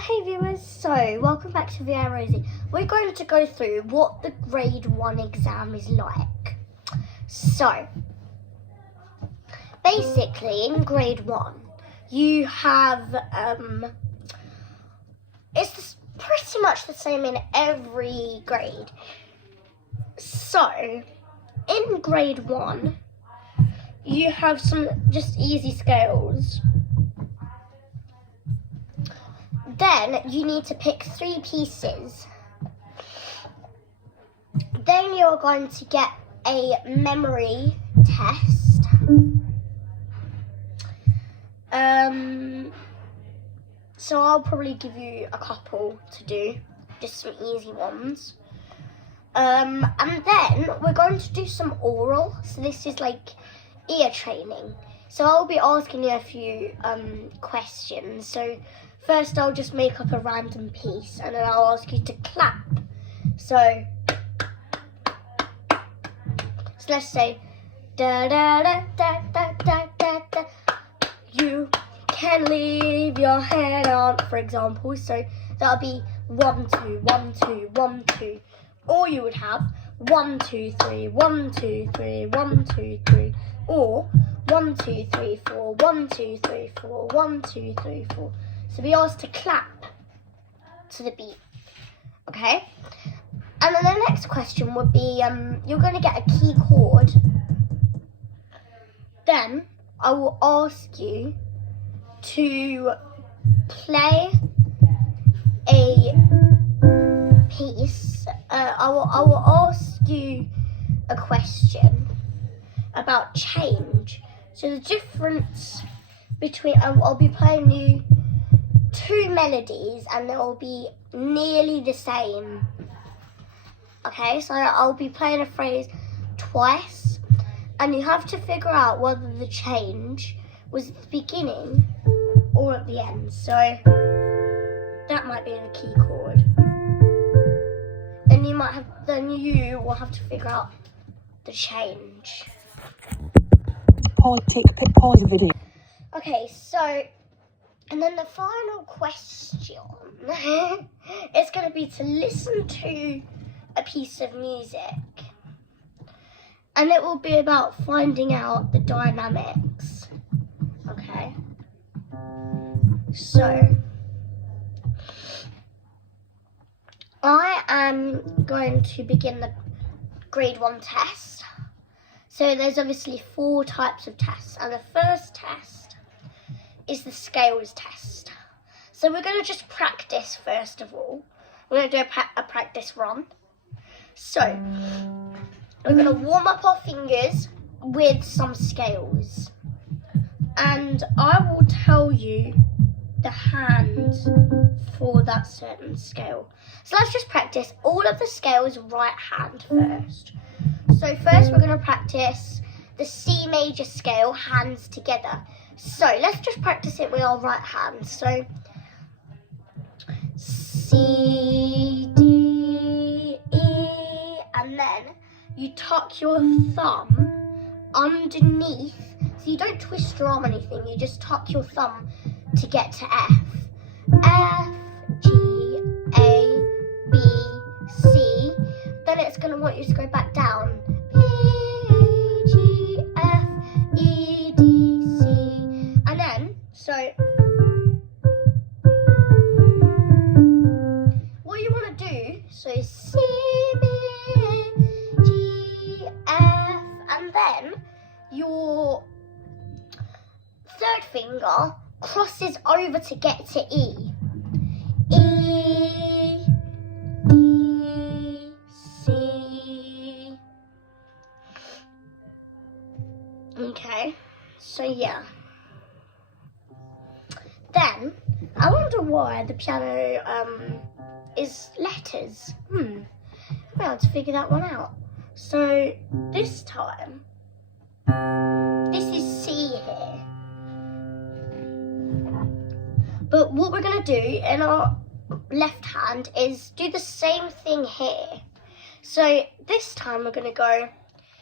Hey viewers, so welcome back to VR Rosie. We're going to go through what the grade 1 exam is like. So, basically in grade 1, you have, it's pretty much the same in every grade. So, in grade 1, you have some just easy scales. Then you need to pick 3 pieces. Then you're going to get a memory test. So I'll probably give you a couple to do, just some easy ones. And then we're going to do some oral. So this is like ear training. So I'll be asking you a few questions. So first I'll just make up a random piece and then I'll ask you to clap. So let's say da da da da da da da da. You can leave your head on, for example. So that'll be 1 2 1 2 1 2. Or you would have 1 2 3 1 2 3 1 2 3. Or 1 2 3 4 1 2 3 4 1 2 3 4. So be asked to clap to the beat, okay? And then the next question would be, you're going to get a key chord. Then I will ask you to play a piece. I will ask you a question about change. So the difference between, I'll be playing you 2 melodies and they'll be nearly the same. Okay, so I'll be playing a phrase twice and you have to figure out whether the change was at the beginning or at the end. So that might be the key chord. Then you will have to figure out the change. Pause the video. Okay, so and then the final question is going to be to listen to a piece of music. And it will be about finding out the dynamics. Okay. So, I am going to begin the grade 1 test. So there's obviously 4 types of tests. And the first test is the scales test. So we're going to just practice first of all. We're going to do a practice run. So we're going to warm up our fingers with some scales. And I will tell you the hand for that certain scale. So let's just practice all of the scales right hand first. So first we're going to practice the C major scale, hands together. So let's just practice it with our right hand. So C, D, E, and then you tuck your thumb underneath. So you don't twist your arm or anything, you just tuck your thumb to get to F. F, G, A, B, C. Then it's going to want you to go back down. B, G, F, E, D, C. And then, so what you want to do, so C, B, G, F, and then your third finger crosses over to get to E. E, D, C. Okay, so yeah. Then, I wonder why the piano is letters. I'll be able to figure that one out. So, this time, this is C here. But what we're going to do in our left hand is do the same thing here. So this time we're going to go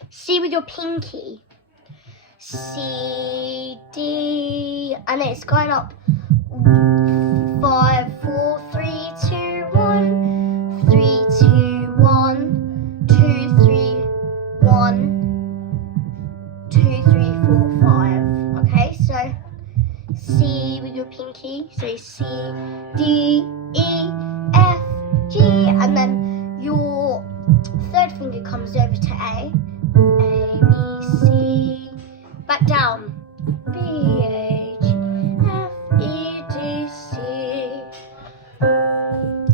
C with your pinky. C, D, and it's going up 5, 4, C, D, E, F, G, and then your third finger comes over to A, B, C, back down, B, H, F, E, D, C.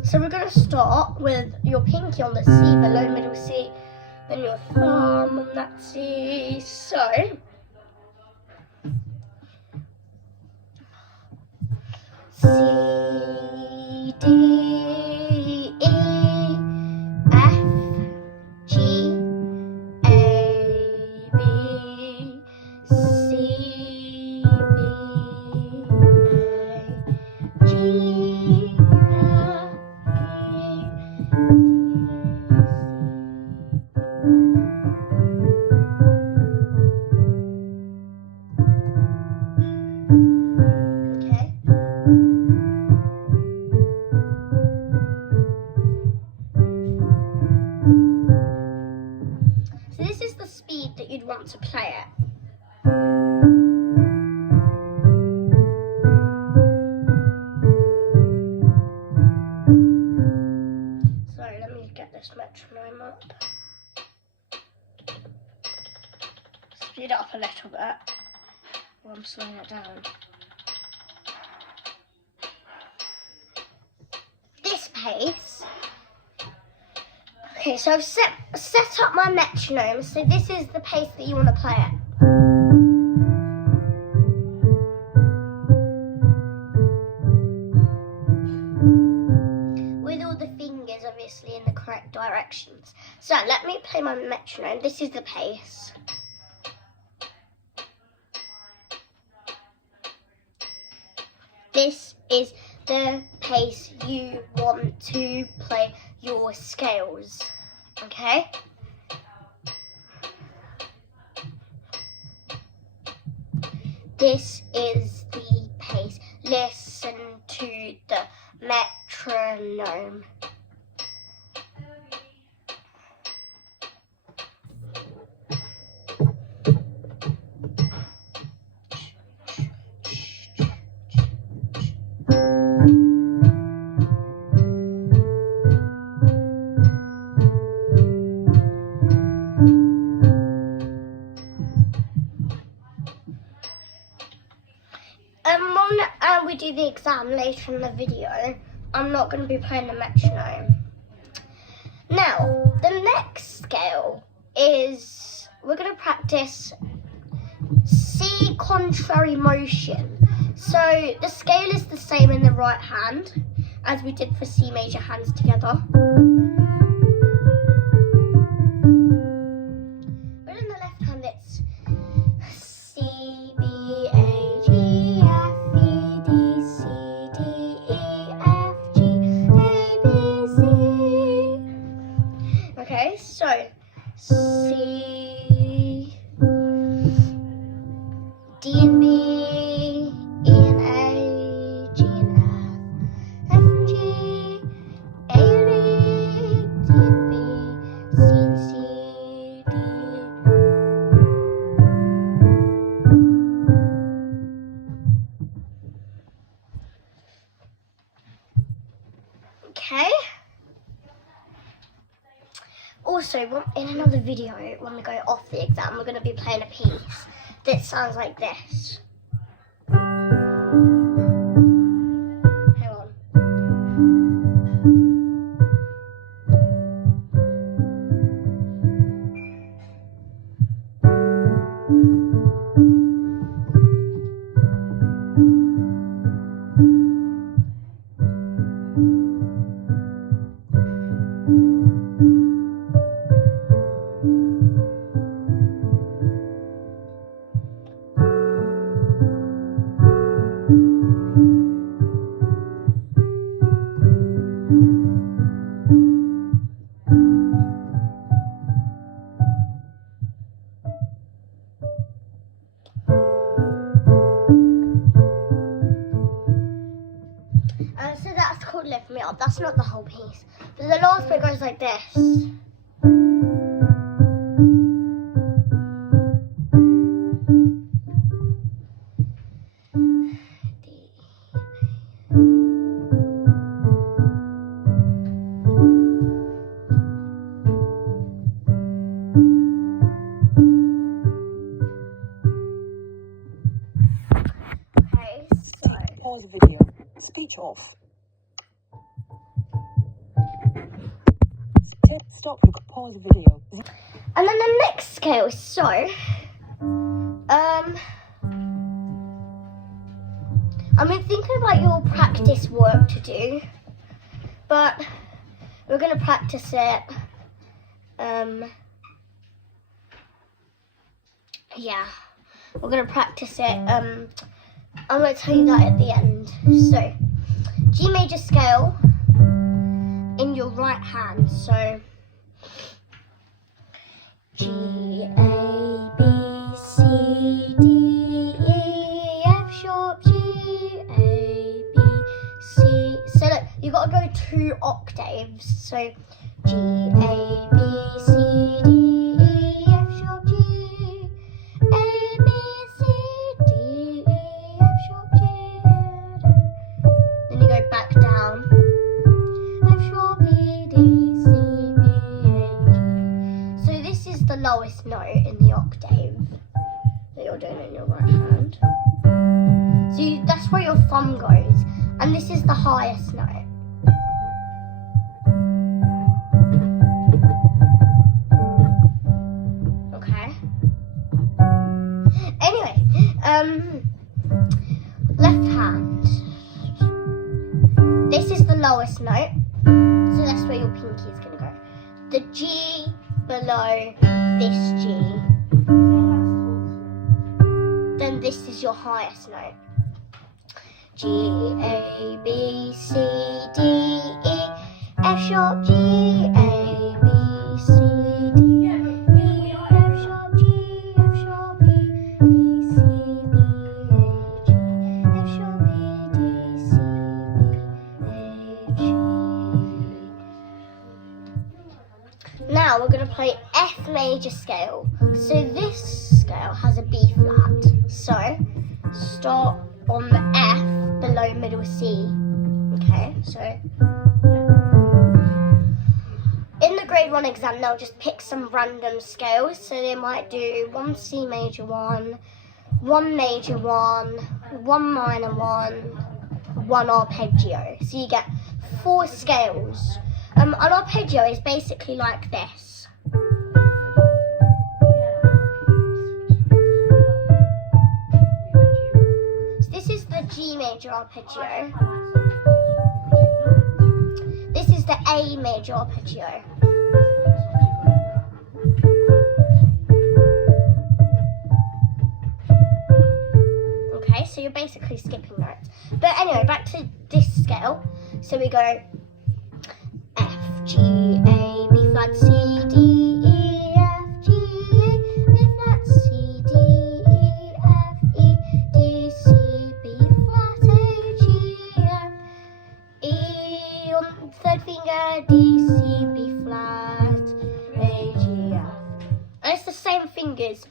So we're going to start with your pinky on the C, below middle C, then your thumb on that C. So C, D, E, F, G, A, B, C, B, A, G, F, E, okay. So this is the speed that you'd want to play it. Sorry, let me get this metronome up. Speed it up a little bit while I'm slowing it down. This pace. Okay, so I've set up my metronome, so this is the pace that you want to play it. With all the fingers obviously in the correct directions. So let me play my metronome. This is the pace. This is the pace you want to play your scales, okay? This is the pace. Listen to the metronome. When we do the exam later in the video, I'm not going to be playing the metronome. Now, the next scale is, we're going to practice C contrary motion. So the scale is the same in the right hand as we did for C major hands together. But in the left hand it's C, B, A, G, F, E, D, C, D, E, F, G, A, B, C. Okay, so C, D and B, E and A, G and F, F and G, A and E, D and B, C and C, D. Okay. Also, in another video, when we go off the exam, we're going to be playing a piece that sounds like this. Hang on. So that's called Lift Me Up. That's not the whole piece. But the last bit goes like this. D, off. Stop. Pause video. And then the next scale is so. I've been thinking about your practice work to do, but we're going to practice it. Yeah, we're going to practice it. I'm going to tell you that at the end. So, G major scale in your right hand. So, G, A, B, C, D, E, F sharp, G, A, B, C. So look, you've got to go 2 octaves. So G, A, B, C, D, E, F sharp, G, A, B, C, D, E, F sharp, G. Then you go back down. F sharp, E, D, C, B, A, G. So this is the lowest note in the octave that you're doing in your right hand. So that's where your thumb goes, and this is the highest note. Okay. Anyway, left hand. This is the lowest note, so that's where your pinky is gonna go. The G below this G, then this is your highest note. G, A, B, C, D, E, F sharp, G, A, B, C, D, E, F sharp, G, F sharp, E, B, C, B, A, G, F sharp, E, D, C, B, A, G. Now we're going to play F major scale. So this scale has a B flat. So start on the F below middle C. Okay, so in the grade 1 exam they'll just pick some random scales. So they might do 1 C major 1, 1 major 1, 1 minor 1, 1 arpeggio. So you get 4 scales. An arpeggio is basically like this. So this is the G major arpeggio. This is the A major arpeggio. Okay, so you're basically skipping notes. But anyway, back to this scale. So we go F, G, A, B flat, C, D, E, F, G, A, B flat, C, D, E, F, E, D, C, B flat, A, G, F, E on the third finger, D, C, B flat, A, G, F. And it's the same fingers.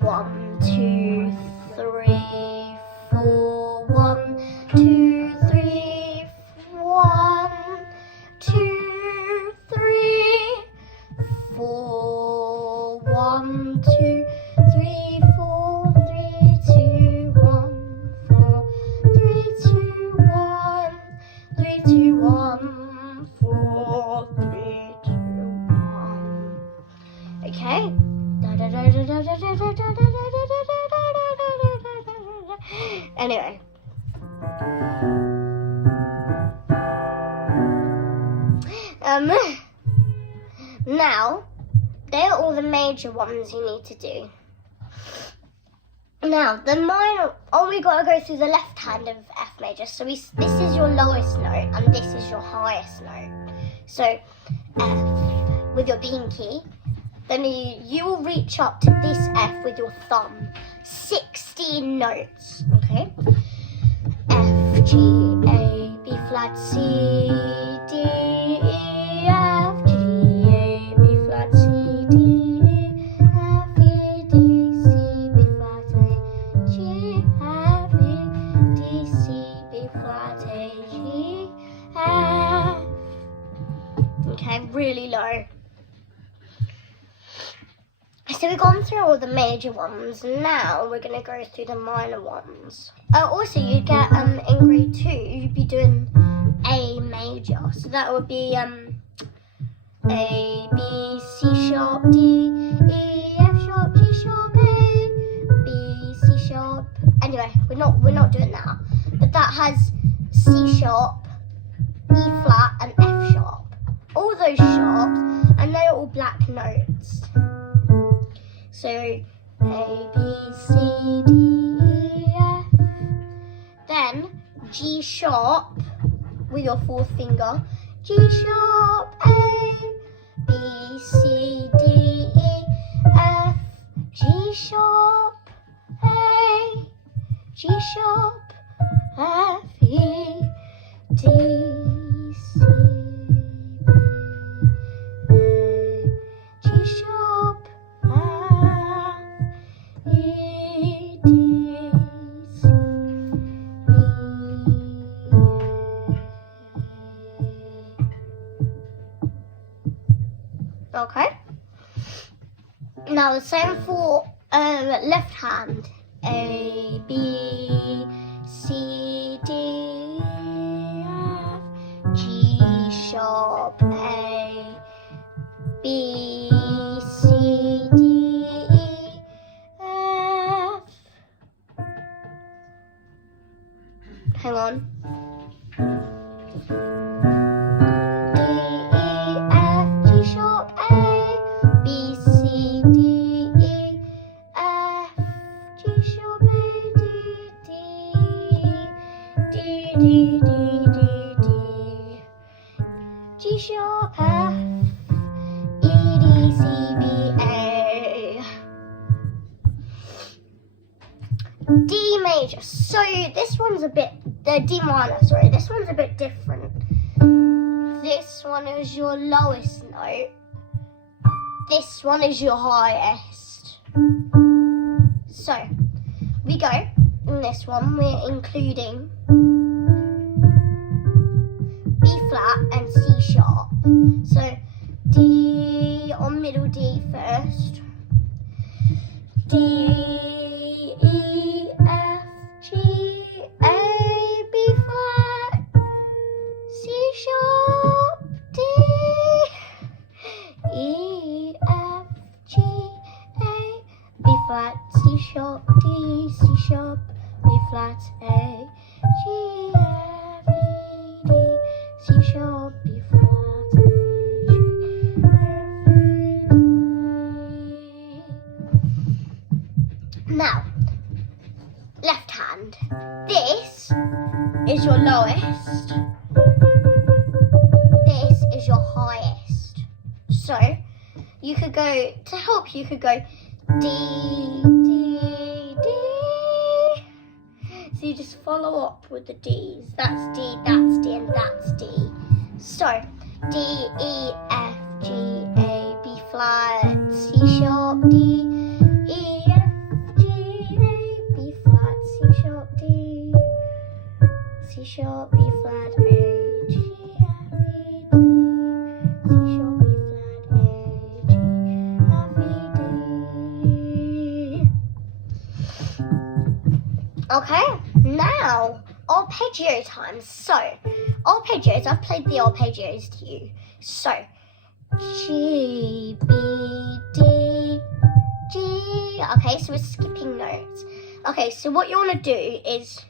1, 2, 3, 4, 1, 2, 3, 1, 2, 3, 4, 1, 2, 3, 4, 3, 2, 1, 4, 3, 2, 1, 3, 2, 1, 4, 3, 2, 1. Okay. Anyway. Now, they're all the major ones you need to do. Now, the minor, we got to go through the left hand of F major. So this is your lowest note and this is your highest note. So F with your pinky. Then you will reach up to this F with your thumb. 16 notes, okay? F, G, A, B flat, C, D, E, F, G, A, B flat, C, D, E, F, E, D, C, B flat, A, G, F, E, D, C, B flat, A, G, F. Okay, really low. so we've gone through all the major ones. Now we're going to go through the minor ones. Also, you get in grade 2, you'd be doing A major. So that would be A, B, C sharp, D, E, F sharp, G sharp, A, B, C sharp. Anyway, we're not doing that. But that has C sharp, E flat, and F sharp. All those sharps, and they're all black notes. So A, B, C, D, E, F. Then G sharp with your fourth finger. G sharp, A, B, C, D, E, F. G sharp, A, G sharp, F, E, D, C, B, A, G sharp, F, E, D, C, B, A. Okay. Now the same for left hand. A, B, C, D, F, G sharp, A, B, C, D, E, F. Hang on. D, E, F, G sharp, A, B, C, D, E, F, G sharp, A, D, D, D, D, D, D, G sharp, F, E, D, C, B, A. D major. So this one's a bit, the D minor, sorry, this one's a bit different. This one is your lowest note. This one is your highest. So, we go, in this one, we're including B flat and C sharp. So, D on middle D first. D, E, F, G, A, B flat, C sharp, D, E, F, G, A, B flat, C sharp, D, C sharp, B flat, A, G, F, E, D, C sharp, B flat, A, G, F, E, D. Now, left hand. This is your lowest. This is your highest. So, you could go, to help you could go D, D, D. So you just follow up with the D's. That's D, and that's D. So, D, E, F, G, A, B flat, C sharp, D, E, F, G, A, B flat, C sharp, D, C sharp, B flat, A, G, F, E, D, C sharp, B flat, A, G, F, E, D. Okay, now arpeggio time. So, arpeggios, I've played the arpeggios to you. So, G, B, D, G. Okay, so we're skipping notes. Okay, so what you want to do is,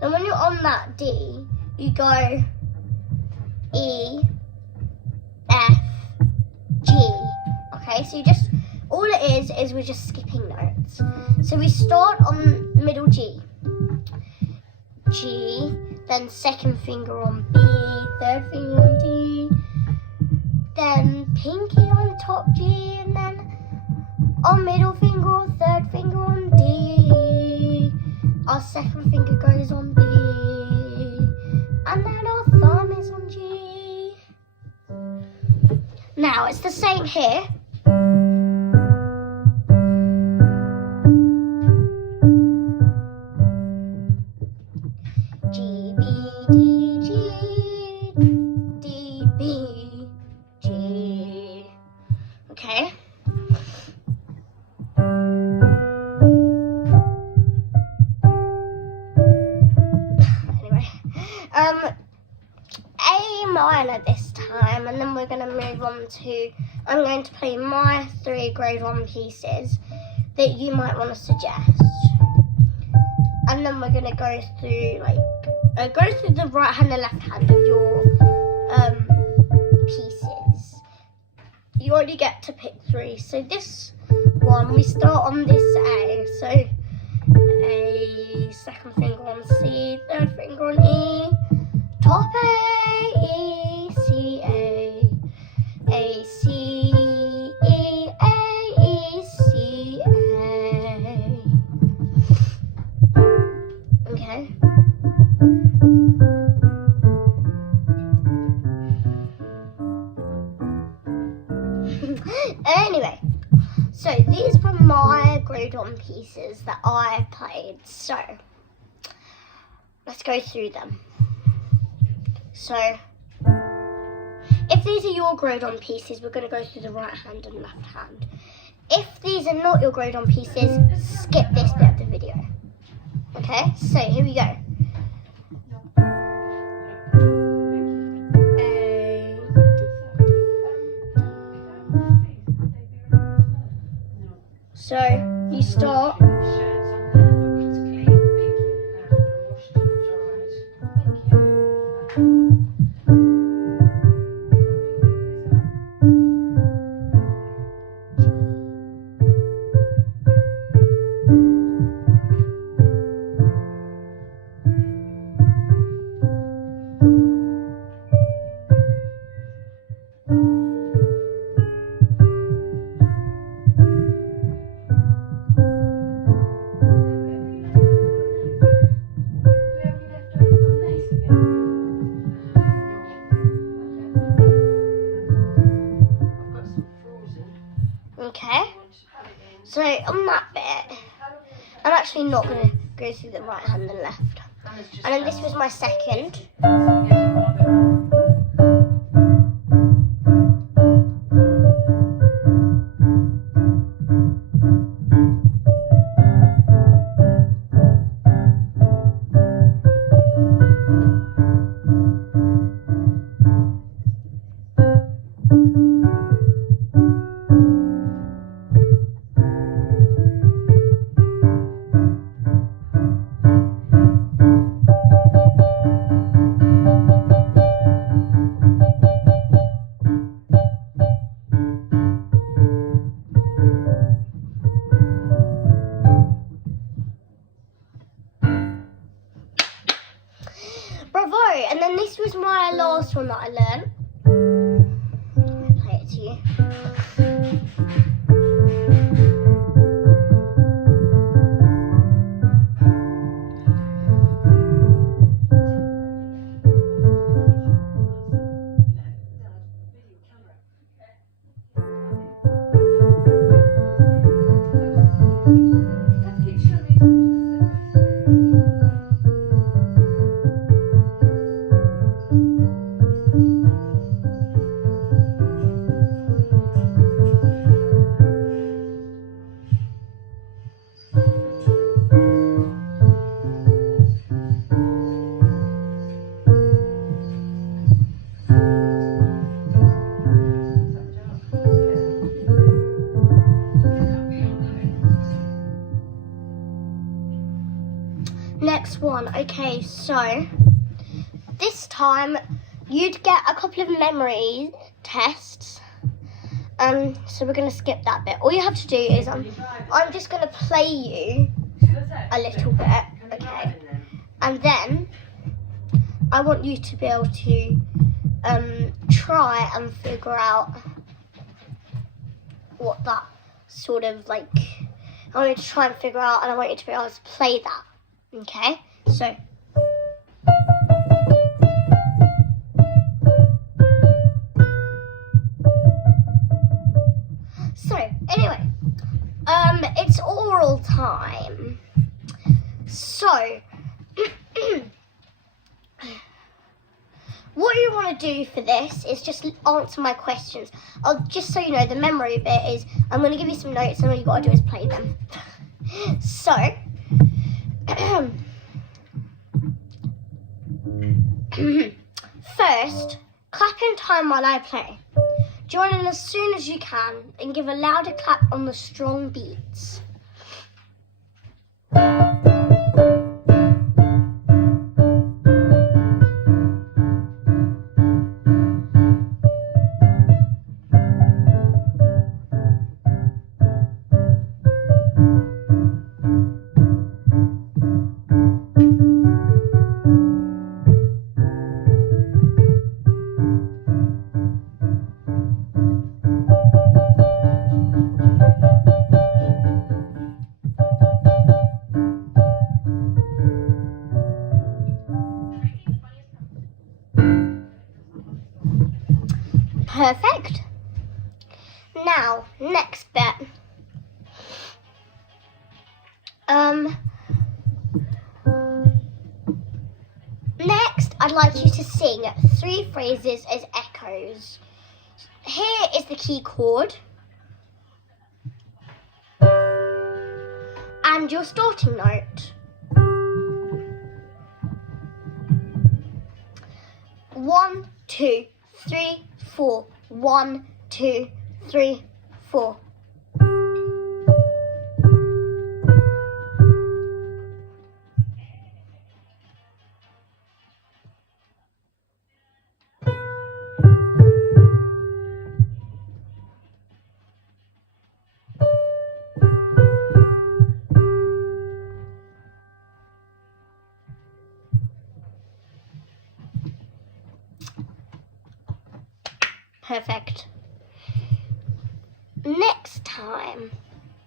then when you're on that D, you go E, F, G. Okay, so you just, all it is we're just skipping notes. So we start on middle G. G, then second finger on B, third finger on D, then pinky on top G, and then our middle finger or third finger on D. Our second finger goes on B, and then our thumb is on G. Now it's the same here. G, B, D, G, D, B, G. Okay. A minor this time, and then we're going to move on to, I'm going to play my 3 grade 1 pieces that you might want to suggest. And then we're going to go through the right hand and left hand of your pieces. You only get to pick 3. So this one, we start on this A. So A, second finger on C, third finger on E, top A, E, C, A, C, E, A, E, C, A. Okay. Anyway, so these were my grade 1 pieces that I played. So let's go through them. So if these are your grade 1 pieces, we're going to go through the right hand and left hand. If these are not your grade 1 pieces, skip this bit of the video. Okay, so here we go. So you start. Okay, so on that bit, I'm actually not going to go through the right hand and left. And then this was my second. Bravo! And then this was my last one that I learned. I'll play it to you. Next one. Okay, so this time you'd get a couple of memory tests. So we're going to skip that bit. All you have to do is I'm just going to play you a little bit, okay? And then I want you to be able to try and figure out what that sort of like. I want you to try and figure out, and I want you to be able to play that. Okay, so anyway, it's oral time. So what you want to do for this is just answer my questions. Just so you know, the memory bit is I'm going to give you some notes, and all you got to do is play them. So First, clap in time while I play. Join in as soon as you can and give a louder clap on the strong beats. Perfect. Now, next bit. Next, I'd like you to sing 3 phrases as echoes. Here is the key chord and your starting note. 1, 2, 3, 4. 1, 2, 3, 4. Perfect.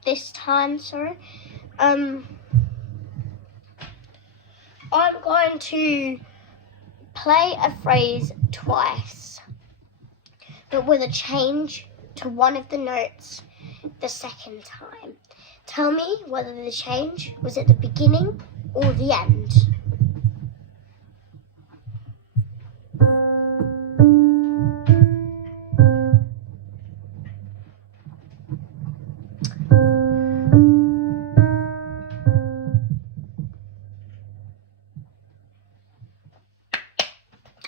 This time, I'm going to play a phrase twice, but with a change to one of the notes the second time. Tell me whether the change was at the beginning or the end.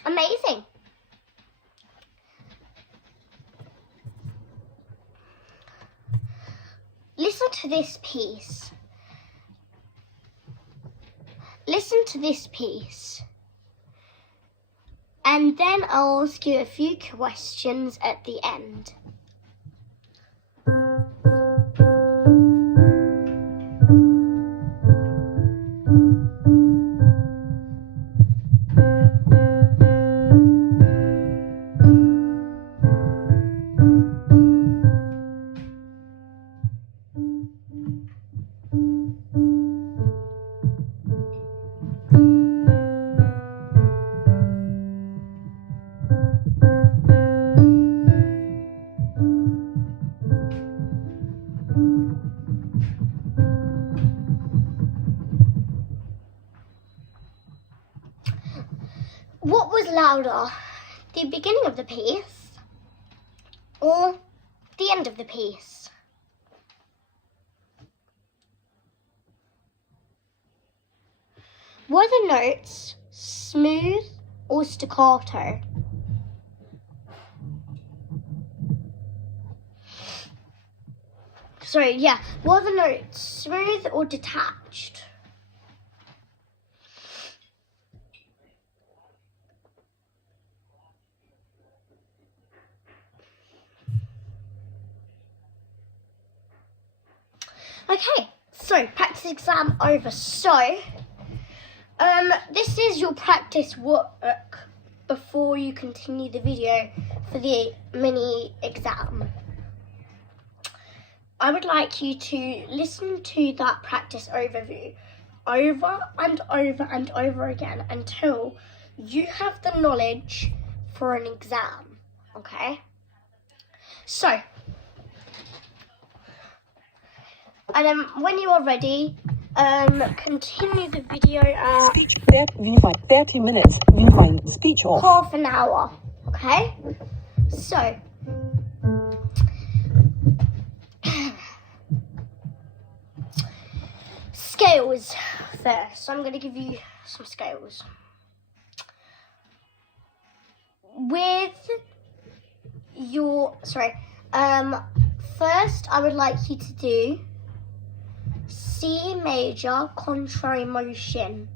Amazing. Listen to this piece. Listen to this piece. And then I'll ask you a few questions at the end. What was louder, the beginning of the piece or the end of the piece? Were the notes smooth or staccato? Were the notes smooth or detached? Okay, so practice exam over. So, this is your practice work before you continue the video for the mini exam. I would like you to listen to that practice overview over and over and over again until you have the knowledge for an exam, okay? So, and then when you are ready, continue the video at Speech viewfinder 30 minutes. Viewfinder speech off. half an hour, okay? So, scales first. So I'm going to give you some scales. with your, first I would like you to do C major contrary motion.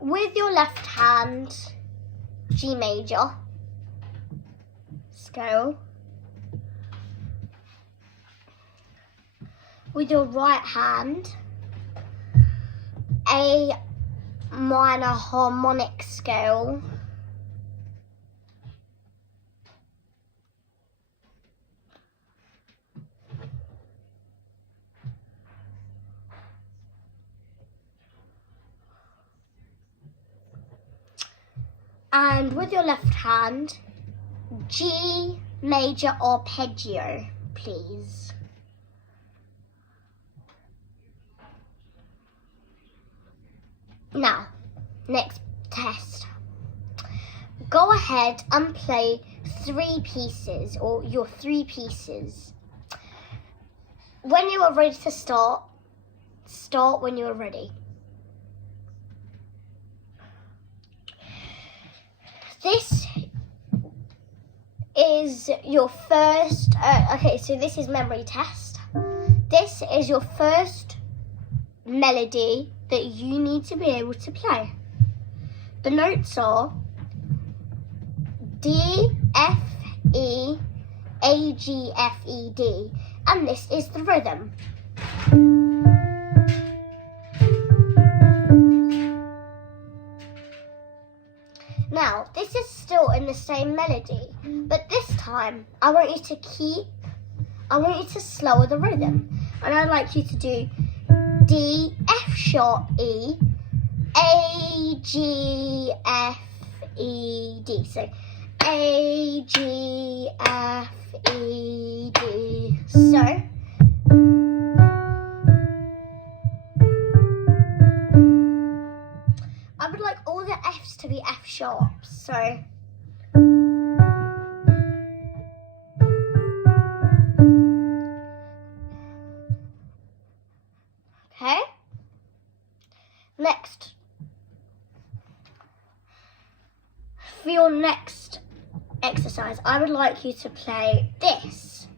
With your left hand, G major scale. With your right hand, A minor harmonic scale. And with your left hand, G major arpeggio, please. Now, next test. Go ahead and play 3 pieces, or your 3 pieces. When you are ready to start when you are ready. This is your first, so this is memory test. This is your first melody that you need to be able to play. The notes are D, F, E, A, G, F, E, D, and this is the rhythm. Now, this is still in the same melody, but this time I want you to slower the rhythm, and I'd like you to do D, F sharp, E, A, G, F, E, D. So A, G, F, E, D. So I would like all the F's to be F sharps. So okay. Next, for your next exercise, I would like you to play this.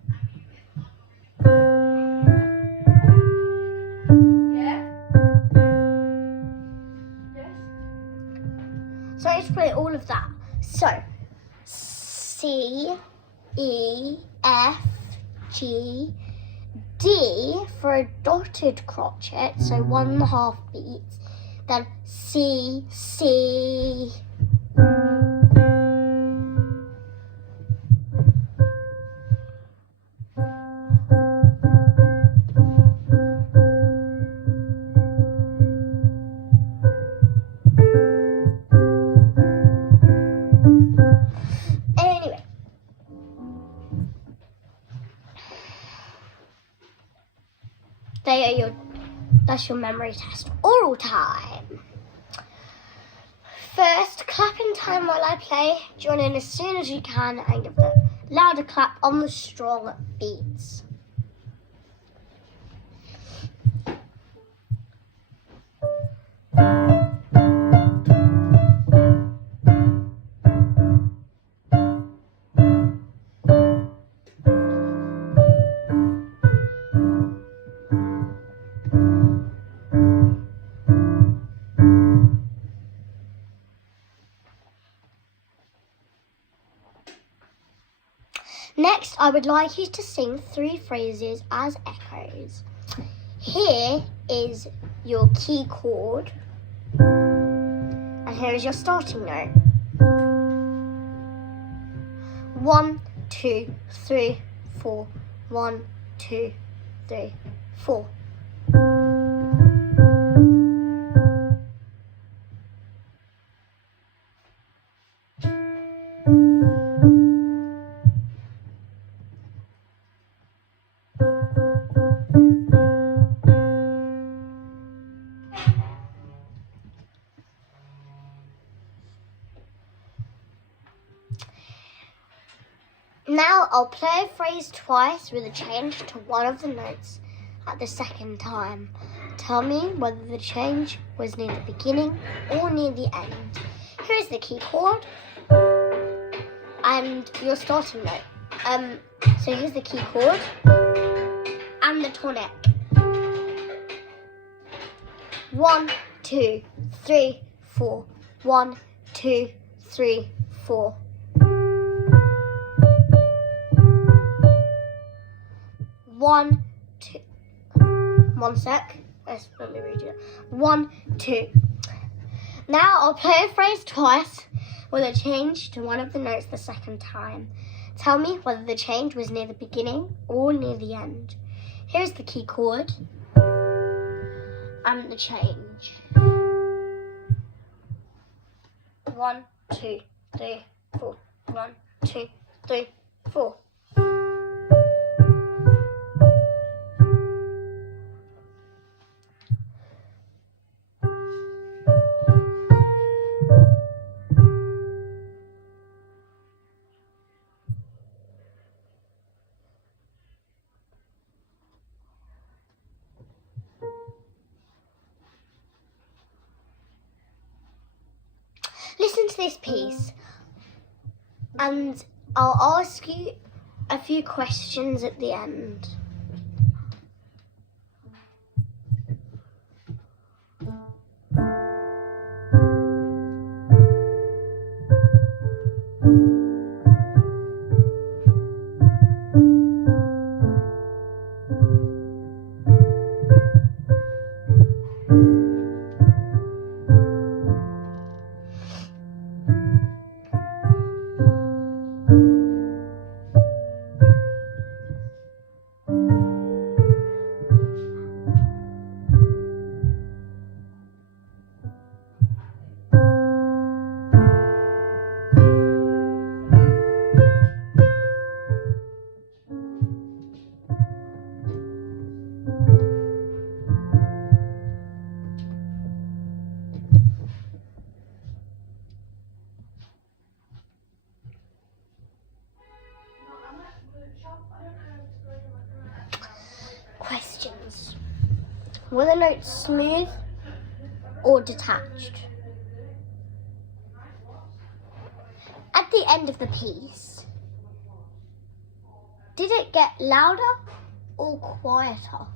So I just play all of that. So C, E, F, G, D for a dotted crotchet, so 1.5 beats. Then C, C. Anyway, that's your memory test. Oral time. First, clapping time while I play. Join in as soon as you can and give the louder clap on the strong beats. Next, I would like you to sing 3 phrases as echoes. Here is your key chord, and here is your starting note. 1, 2, 3, 4. 1, 2, 3, 4. Now I'll play a phrase twice with a change to one of the notes at the second time. Tell me whether the change was near the beginning or near the end. Here's the key chord and your starting note. So here's the key chord and the tonic. 1, 2, 3, 4. 1, 2, 3, 4. One, two. One sec. Let me read it. 1, 2. Now I'll play a phrase twice with a change to one of the notes the second time. Tell me whether the change was near the beginning or near the end. Here's the key chord and the change. 1, 2, 3, 4. 1, 2, 3, 4. Listen to this piece and I'll ask you a few questions at the end. Questions. Were the notes smooth or detached? At the end of the piece, did it get louder or quieter?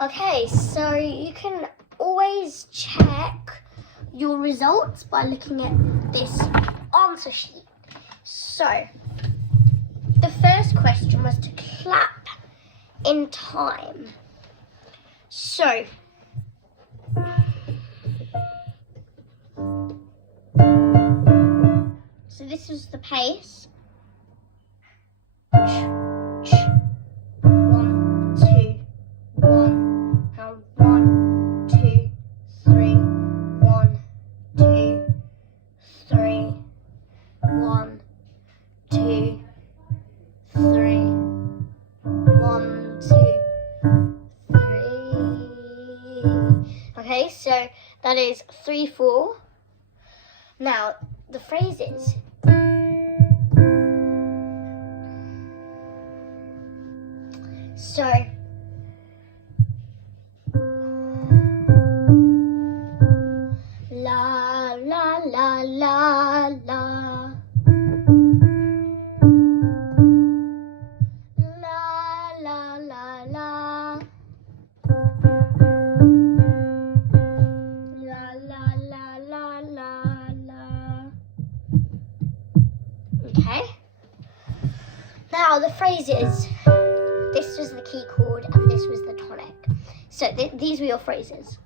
Okay, so you can always check your results by looking at this answer sheet. So, the first question was to clap in time. So, this was the pace. 1, 2, 1, 1, 2, 3, 1, 2, 3, 1, 2, 3, 1, 2, 3. Okay, so that is 3, 4. Now the phrases. So la la la la la. La la la la. La la la la la la. Okay. Now the phrases. This was the key chord and this was the tonic. So these were your phrases.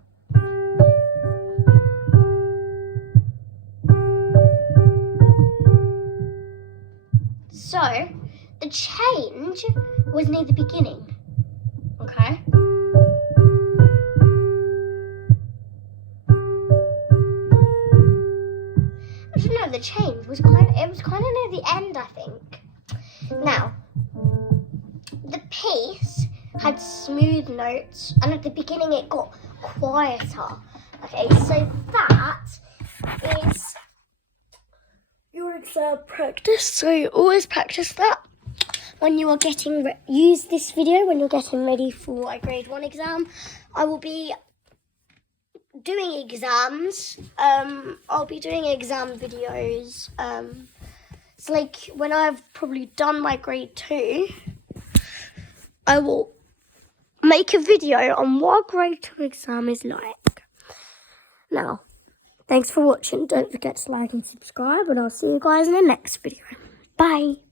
So the change was near the beginning. Okay. I don't know, the change was kind of near the end, I think. Now, the piece had smooth notes, and at the beginning it got quieter. Okay, so that is your exam practice. So you always practice that when you are use this video when you're getting ready for a grade 1 exam. I will be doing exams. I'll be doing exam videos. It's like when I've probably done my grade 2, I will make a video on what a grade 2 exam is like. Now, thanks for watching. Don't forget to like and subscribe, and I'll see you guys in the next video. Bye.